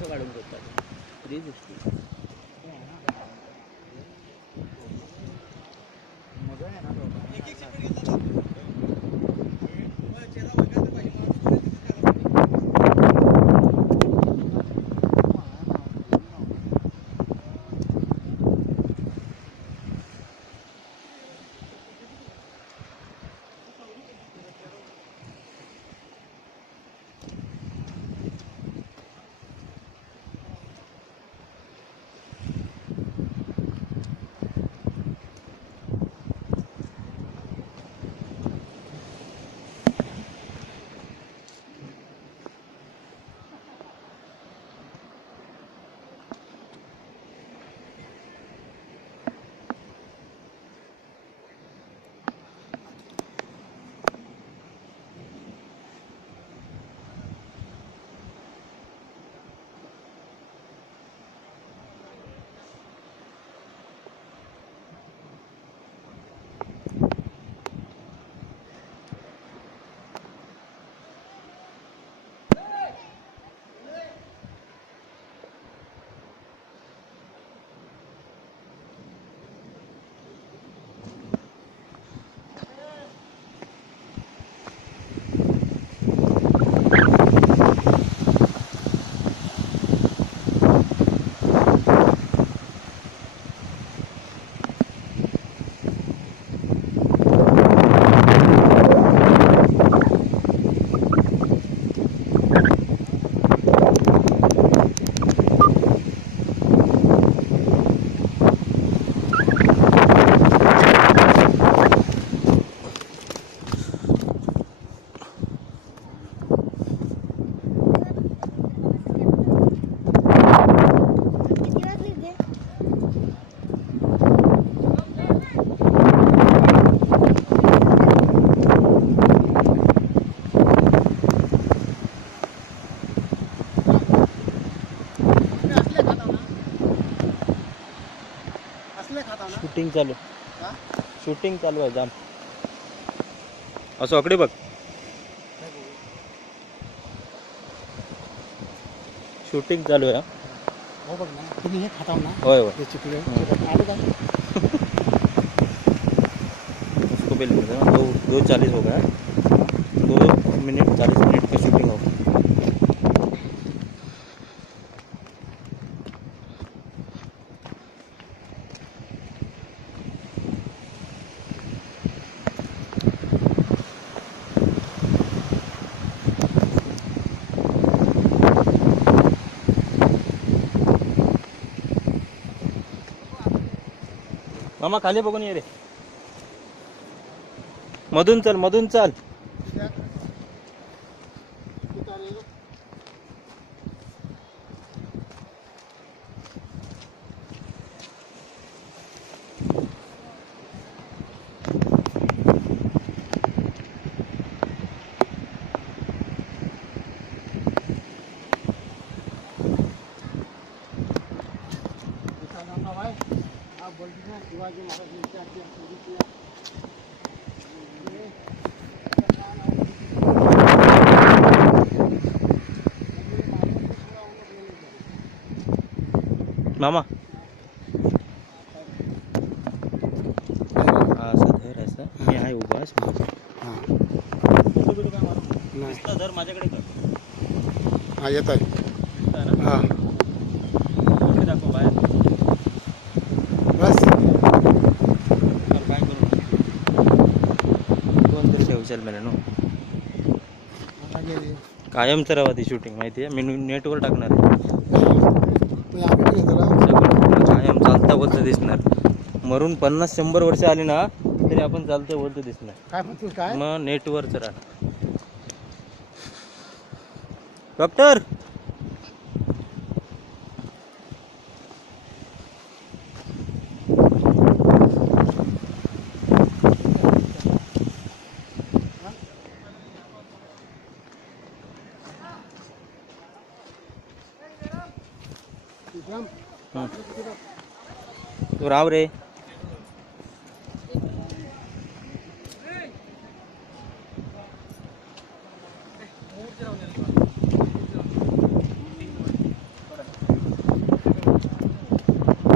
कसं काढून घेतात 360 मजा आहे ना शूटिंग चालू आहे जाम असं अकडे बघ शूटिंग चालू आहे हो बघ ना तुम्ही हे खाता ना होय होय हे चिकले आले का उसको बिल मिल रहा है 2:40 हो गया 2 मिनट 40 मिनट की शूटिंग होगी मामा खाली बघून ये रे मधून चल शिवाजी महाराज मामा असं धर असं मी आहे उभा समोर हां धर माझ्याकडे कर हां येत आहे हां दाखव बाहेर बस काय करू दोन तर ठेवशाल मला नो कायमचं राहा ती शूटिंग माहिती आहे मी नेटवर टाकणार आहे सगळं कायम चालता बोलतं दिसणार मरून 50-100 वर्ष आली ना तरी आपण चालतं बोलतं दिसणार काय म्हणतो काय मग नेटवरच राहणार डॉक्टर तू राव रे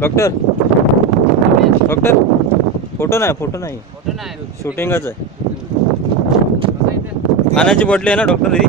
डॉक्टर डॉक्टर फोटो नाही शूटिंगच आहे. पाण्याची बॉटल आहे ना डॉक्टर ही?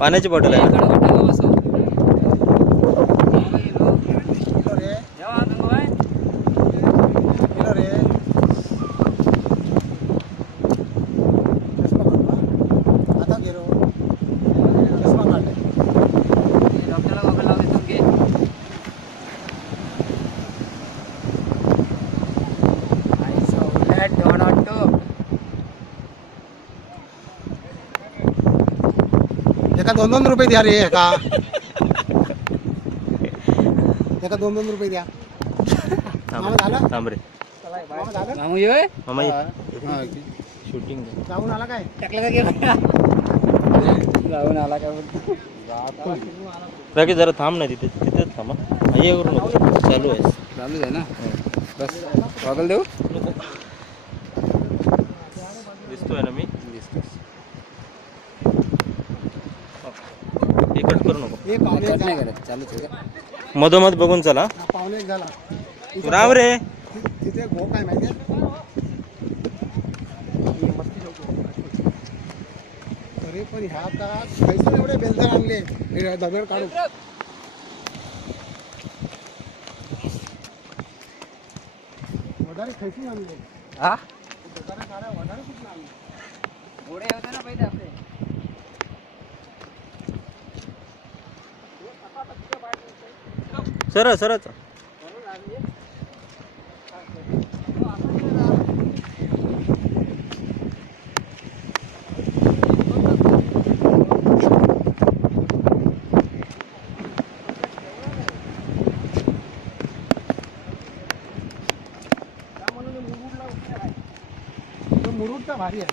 पाण्याची बॉटल आहे ना? एका 2-2 रुपये द्या रे. एका 2-2 रुपये द्या. मामा झालं? थांब रे मामा झालं? मामा ये. हा. शूटिंग जाऊन आला काय? राकेश जरा थांब ना तिथेच थांब हा. ये करू नको चालू आहे ना बस गॉगल देऊ दिसतोय ना मी हे कट करू नको. हे पावणे एक नाही झाला. करत चालूच आहे का? मधोमध बघून चला. हा, पावणे एक झाला. राम रे. तिथे घो काय माहिती तरी पण ह्या आता पैसे एवढे बेलदार आणले हे दगड काढून. वडारे खैसून आणले. हा वडारे काढा वडारे कुठून आणले? घोडे होते ना पहिले आपले सरच तो मुरुडचा भारी आहे.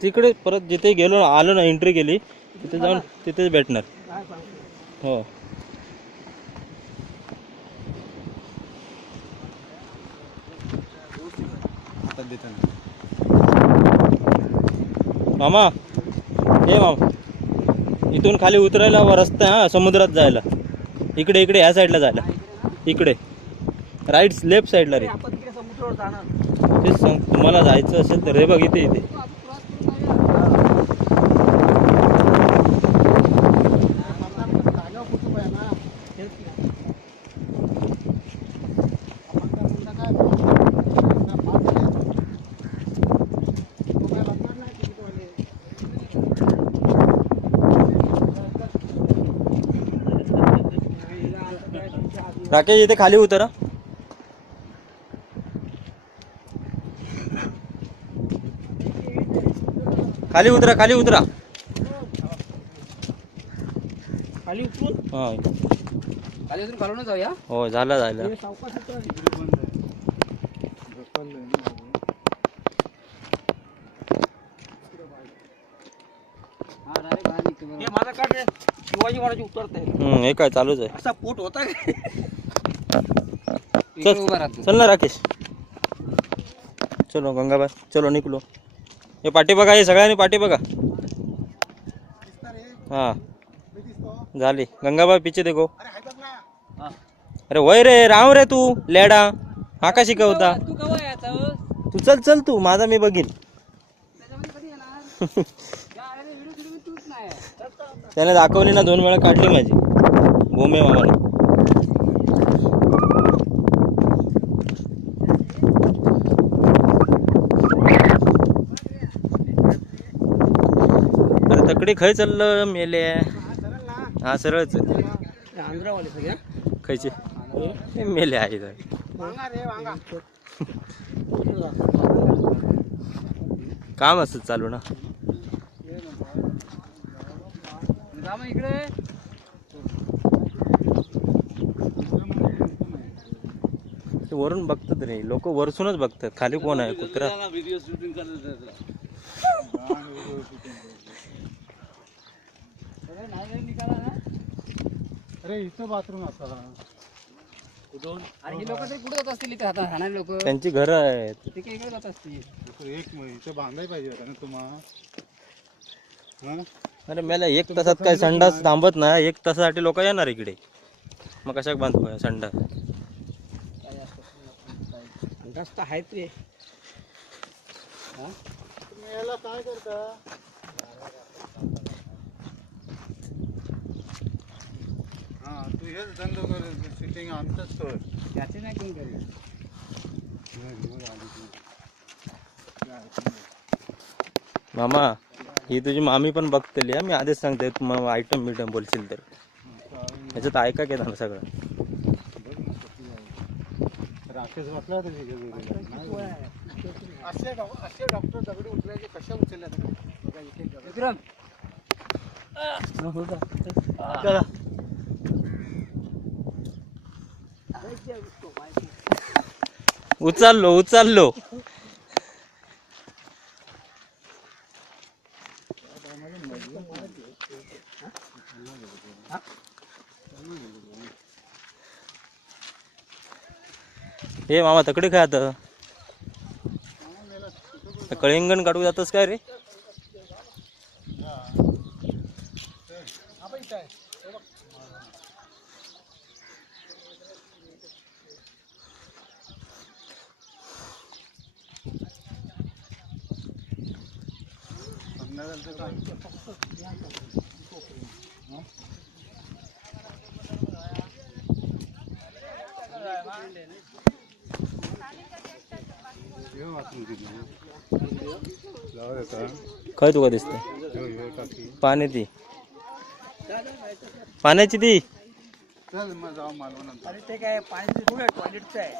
तिकडे परत जिथे गेलो आलो ना एंट्री केली तिथे जाऊन तिथेच भेटणार. हो मामा हे मामा इथून खाली उतरायला रस्ता हा समुद्रात जायला. इकडे ह्या साईडला जायला. इकडे राईट लेफ्ट साईडला रे. तेच सांग तुम्हाला जायचं असेल तर रे बघ इथे राकेश इथे खाली उतरा. खाली उतरा खाली उतरून हा खालून जाऊया. हो झालं हा डायरेक्ट बाहेर निघतो बरोबर. माझा काढ रे शिवाजी महाराज उतरते हे काय चालूच आहे. असा पोट होता काय इकडे उभा राहतो. चल ना राकेश चलो गंगाबाई चलो निकलो. हे पाठी बघा, हे सगळ्यांनी पाठी बघा. दिसणार रे हा मी दिसतो झाली. गंगाबाई पिचे देखो. अरे हाय बघ ना अरे वय रे राव रे तू लेडा. हा का शिकवता तू कवा यायचा हो? तू? चल तू माझा मी बघीन. त्याच्यामध्ये कधी येणार? या अरे व्हिडिओ तूच नाही आहे. त्याने दाखवली ना 2 वेळा काढली माझी भोमे मामाने. अरे तकडी खय चाललं मेले. हा सरळच आंध्रावाले सगळ्या खायचे हे मेले आहे इथं. वांगा रे वांगा काम असत चालू ना. जा मग इकडे. ते वरून बघतात रे लोक, वरसूनच बघतात. खाली कोण आहे कुत्रा. व्हिडिओ शूटिंग करत अरे नाही रे, निघाला ना. अरे इथं बाथरूम असा अरे ही लोक तरी कुठे जात असतील इथे हातात राहणारे लोक? त्यांची घरं आहेत. ते काही इकडे जात असतील. एक इथं बांधायला पाहिजे होता ना तुम्हाला. अरे मला 1 तासात काय संडास थांबत ना. 1 तासासाठी लोक येणार इकडे. मग कशाक बांधतो संडास. रस्ता आहेत रे. तुम्ही याला काय करता हा तू हेच धंदो कर सिटिंग आमचंच कर. त्याचे नाही कोण करेल. मामा ही तुझी मामी पण बघतेली हा. मी आधीच सांगते मग आयटम बिटम बोलशील तर याच्यात ऐका की ना सगळं. राकेश बसला होता असे डॉक्टर दगडी उचलायचे कशा उचलल्या विक्रम चला. उचललो हे मामा तकडे काय आता कळिंगण काढू जातस काय रे. खय तुका दिसते पाणी ती पाण्याची ती. चल मग जाऊ मालवण. अरे ते काय पाणी टॉयलेटचं आहे.